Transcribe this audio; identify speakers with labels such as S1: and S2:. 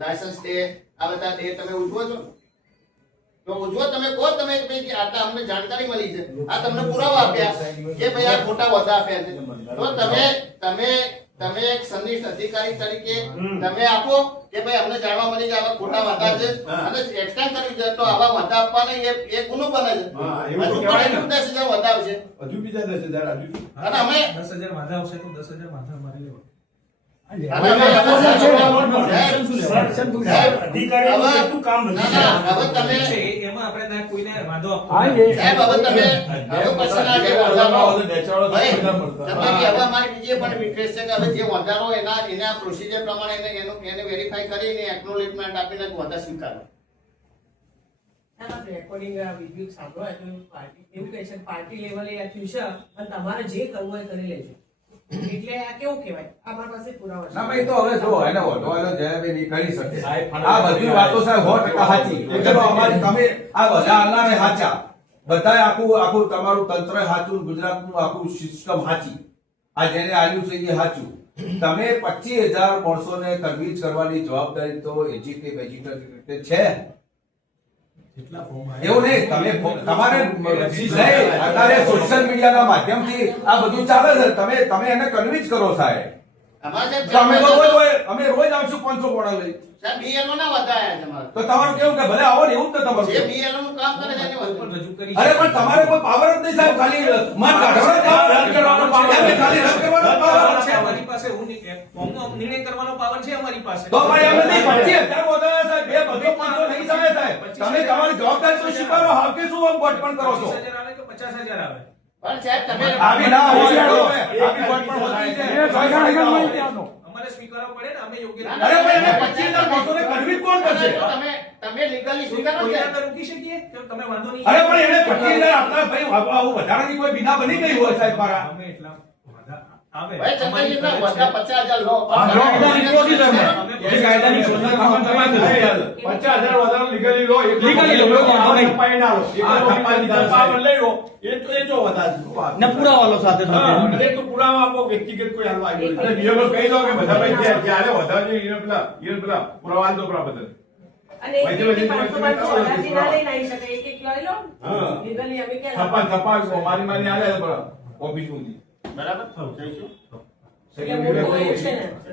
S1: Licence day આ બધા day તમે ઉજવો છો? તો ઉજવો તમે કહો તમે કે આ અમને જાણકારી મળી છે. આ તમને પુરાવા આપ્યા. કે ભાઈ આ ખોટા બધા આપ્યા છે. તો તમે તમે તમે એક સંનિષ્ઠ અધિકારી તરીકે તમે આપો કે ભાઈ અમને જાણવા મળી કે આવા ખોટા વધા છે. અને એક્સટેન્ડ કર્યું છે તો આવા વધા આપવાના એ એ ગુનો બને છે. હજુ પણ. દસ હજાર વધા આવશે.
S2: હજુ બીજા દસ હજાર હજુ.
S1: અને અમે
S3: દસ હજાર માથા આવશે તો દસ હજાર માથા મારી લેવા.
S1: પ્રોસિજર પ્રમાણે એને વેરીફાઈ કરીને એકનોલેજમેન્ટ આપીને વધારે સ્વીકારો
S4: રેકોર્ડિંગ વીડિયો સાંભળો પાર્ટી પાર્ટી લેવલે આ છે અને તમારે જે કરવું હોય કરી લેજો. એટલે આ કેવું કહેવાય? અમારા પાસે પુરાવા
S5: ના ભાઈ તો હવે જો એને વધવાનો જવાબ એ કરી શકે. આ બધી વાતો સાહેબ સો ટકા સાચી. ચલો અમારી તમે આ બધા અલ્લાહને સાચા બધાય આખું આખું તમારું તંત્ર સાચું ગુજરાતનું આખું સિસ્ટમ સાચી આ જેને આવ્યું છે એ સાચું તમે પચીસ હજાર માણસોને કન્વિન્સ કરવાની જવાબદારી તો એજ્યુકે વેજીટર છે. એવું નહીં તમે તમારે અત્યારે સોશિયલ મીડિયાના માધ્યમથી આ બધું ચાલે છે. તમે તમે એને કન્વિન્સ કરો સાહેબ. અમે રોજ અમે રોજ આવશું પાંચસો પોણા લઈ.
S1: BLO ના વધાયા છે અમારે.
S5: તો તમારું કેવું કે ભલે આવો ને એવું જ તમારું અરે પણ તમારે કોઈ પાવર જ નહીં સાહેબ ખાલી રદ કરવાનો power, ખાલી રદ કરવાનો
S3: પાવર
S5: છે.
S3: છે. અમારી પાસે હું નિર્ણય કરવાનો પાવર છે અમારી પાસે.
S5: તો ભાઈ અમે નહીં પચીસ હજાર વધારે સાહેબ બે બધો પાંચસો નહીં થાય સાહેબ તમે તમારી જવાબદારી તો સ્વીકારો હાવ કે શું આમ બટપણ કરો છો?
S3: 50000 આવે કે પચાસ આવે?
S1: પણ સાહેબ તમે
S5: આવી ના હોતી છે.
S6: એ સરકાર આગળ નહીં ત્યાંનો.
S3: અમારે સ્વીકારવો પડે ને અમે યોગ્ય
S5: અરે ભાઈ એને
S1: તમે
S5: પચીસ હજાર કોણ કરશે?
S1: તમે તમે લીગલી સ્વીકારો છે.
S3: અમે રોકી શકીએ? કે તમે વાંધો નહીં.
S5: અરે પણ એને પચીસ હજાર આપતા ભાઈ આવું- આવું વધારાની કોઈ બીના બની ગઈ હોય સાહેબ મારા.
S3: અમે એટલા વાંધા આવે.
S1: ભાઈ
S3: અમારી
S1: ચંદ્રજી ના
S3: ફરજ
S1: વધા
S3: છે.
S1: પચાસ હજાર લો?
S5: આ લો, કાયદાની પ્રોસીજર છે.
S3: અમે
S5: એ કાયદાની પ્રોસીજર કામ તમારે નથી યાદ.
S2: પચાસ હજાર વધારે લીગલી લો એટલું
S5: Legally લો, લોકો વાંધો નહીં.
S2: થપ્પાઈ ના લો.
S5: હા,
S2: એટલું
S5: થપ્પાઈ
S2: લીગલ
S5: લીધા
S2: પાવર
S5: છે.
S2: લઈ લો. એ તો એ જો વધારે
S6: ને પુરાવાલો સાથે
S2: પુરાવા આપો વ્યક્તિગત કોઈ હાલવા નથી. કહી દો કે બધા ભાઈ જે- વધારે પેલા પુરાવા દો પેલા બધા.
S4: અને એક
S2: વૈદ્ય
S4: પાંચસો પાંચસો
S2: વૈદ્ય
S4: વધારથી ના લઈને આવી શકે. એક એક લઈ લો
S2: હા.
S4: લીગલી અમે ક્યાં
S2: થપ્પા થપ્પા મારી મારી આલે પેલા ઓફિસ સુધી.
S1: બરાબર? જઈશું?